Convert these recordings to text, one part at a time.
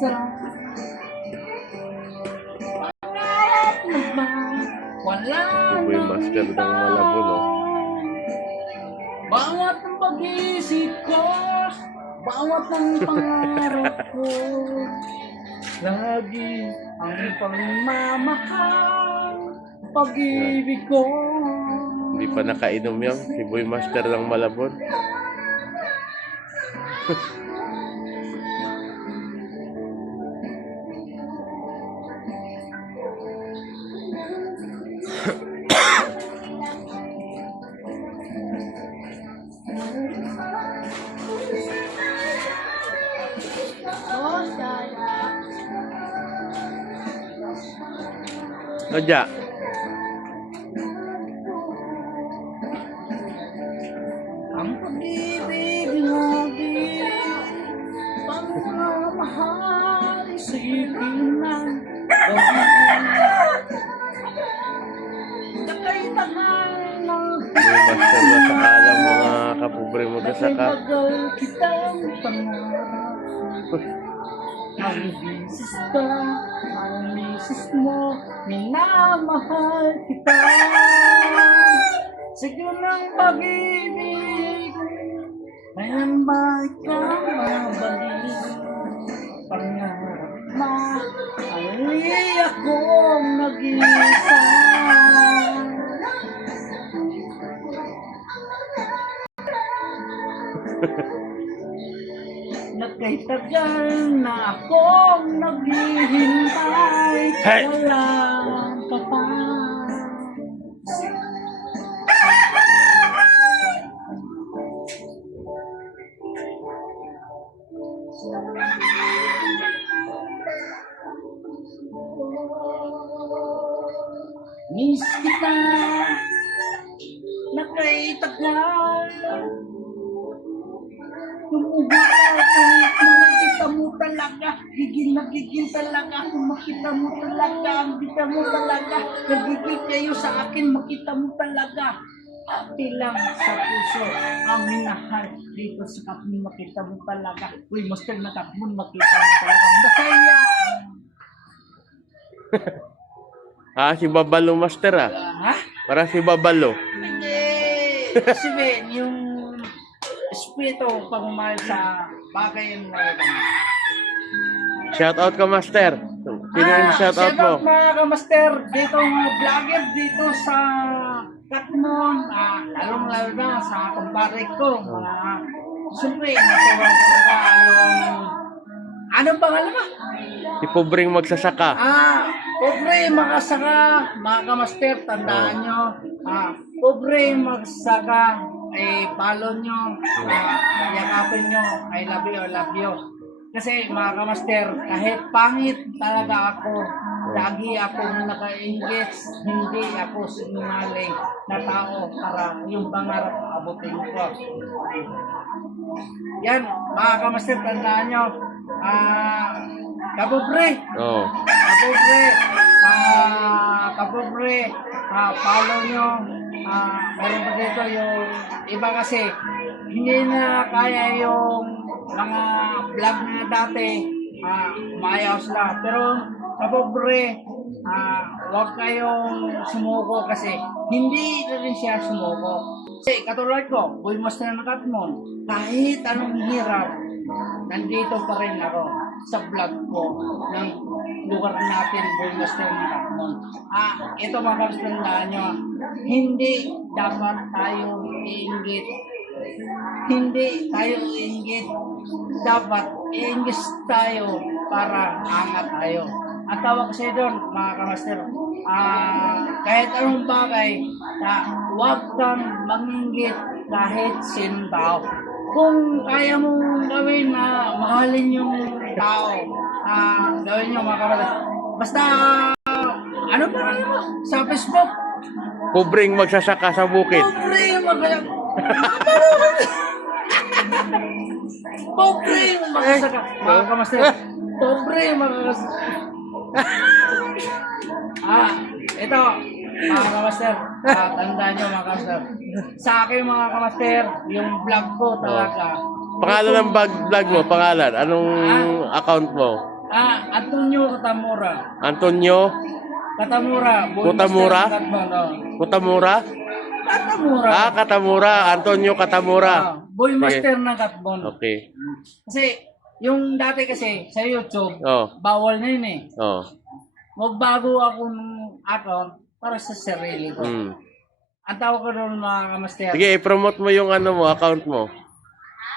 isa. Pangarap naman, wala Ito yung master ng Malabon, oh. bawat ang pag-isip ko, bawat ang pangarap ko, lagi ang pagmamahal, pag-ibig ko. Hindi pa nakainom yan. Si Boy Master ng Malabon. Nadya. Ang pag-ibig lagi, pagmamahal, isipin ng nakaitangan ng Boy Master na sa kalam mga kapobre mo kasaka. nakaibagal kitang pangarap. Ang bisis ka, ang misis mo, minamahal kita. Siguro ng pag-ibig, ngayon ba ikaw mabalik? Pangarap na, ay akong nag-iisa. Nagkatagal na akong naghihintay. Hey! Wala ka pa. Miss kita, nagkatagal. Kahit makita mo talaga, gigil na gigil talaga. Kung makita mo talaga, ang kita mo talaga. Nagigil kayo sa akin, makita mo talaga. Ate lang sa puso, ang minahal dito sa kapon, makita mo talaga. Uy, master na kapon, makita mo talaga. Masaya! Ah, si Babalo Master, ah. Ha? Para si Babalo. Hindi! Kasi Ben, yung espiritu pagmamahal sa bagay yung Shout out ka, Master. Sino yung shout out mo? mga kamaster, dito mga vlogger dito sa Katmon, lalong-lalo na sa kumpare ko. Siyempre, natuwa talaga yung... Anong pangalan mo? Si Pobreng Magsasaka. Pobre makasaka, mga kamaster, tandaan nyo. Pobre magsaka, follow nyo, yakapin nyo, I love you. Kasi mga kamaster, kahit pangit talaga ako, lagi akong naka-engage, hindi ako sinungaling na tao para yung pangarap abutin ko. Yan, mga kamaster, tandaan nyo, kapobre, Oh. kapobre, follow nyo, meron pa dito yung iba kasi, hindi na kaya yung mga vlog na dati, umayaw sila. Pero kapobre, huwag kayong sumuko kasi hindi na rin siya sumuko. Kasi katulad ko, Boy Master ng Katmon, kahit anong hirap, nandito pa rin ako sa vlog ko ng lugar natin, Boy Master ng Katmon. Ito mga kapatid nyo, hindi dapat tayo iinggit. Hindi tayo iinggit. Dapat iinggit tayo para angat tayo. Ang tawag kasi doon, mga kamaster, kahit anong bagay, huwag kang manginggit kahit sinong tao. Kung kaya mong gawin na mahalin yung tao, gawin nyo mga kamaster. Basta, ano ba mo? Sa Facebook? Pobreng Magsasaka sa bukid. Pobre makasaka. Mga kamaster. Pobre makasaka. Ito, mga kamaster. Tandaan nyo mga kamaster. Sa akin mga kamaster, yung vlog ko talaga. Pangalan ng vlog mo? Pangalan? Anong account mo? Antonio Katamura. Antonio Katamura. Boy Kutamura? Master ng Katbon, oh. Kutamura? Katamura. Katamura. Antonio Katamura. Boy Sige. Master ng Katbon. Okay. Kasi, yung dati kasi sa YouTube, Oh. bawal na yun eh. Oh. Magbago ako ng account para sa sarili ko. Mm. Ang tawag ko doon mga kamaster. Sige, i-promote mo yung ano mo, account mo.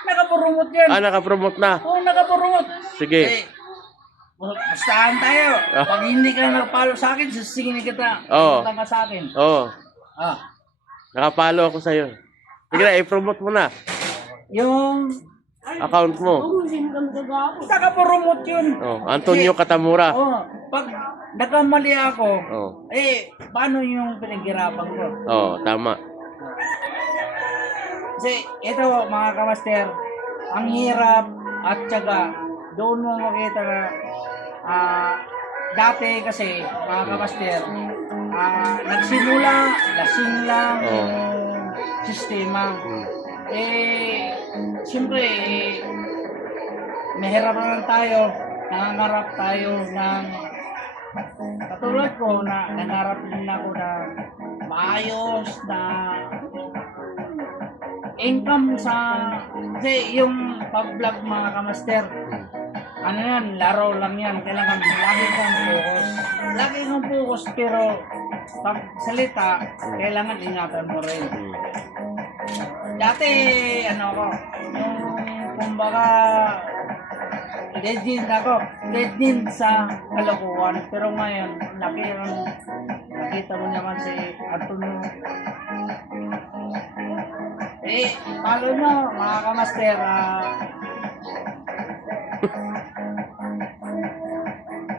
Nakapromote yan. Naka-promote na. Oo, nakapromote. Sige. Eh, bastahan tayo. Ah. Pag hindi ka nagpalo sa akin, sisingin kita. Oo. Punta ka sa akin. Oh. Ah. Nakapalo ako sa'yo. Sige na, i-promote mo na. Yung Account mo. nakapromote yun. Oh. Antonio Katamura. Oh, pag nagkamali ako, Oh. paano yung pinaghirapan ko? Oh, tama. Kasi ito mga kamaster, ang hirap at syaga, doon mo makita na dati kasi mga kamaster, nagsimula, lasing lang Oh. yung sistema. Mm. Siyempre, mahirap naman tayo, nangangarap tayo ng katulad ko na nangarap din ako na maayos na income sa kasi yung pag-vlog mga kamaster, ano yan, laro lang yan, kailangan lagi kang focus. Lagi kang focus pero pag salita, kailangan ingatan mo rin. Mm. Dati, ano ako, yung kumbaga, legend ako, legend sa kalokohan. Pero ngayon, nakita mo naman si Antonio. Follow nyo, mga kamaster,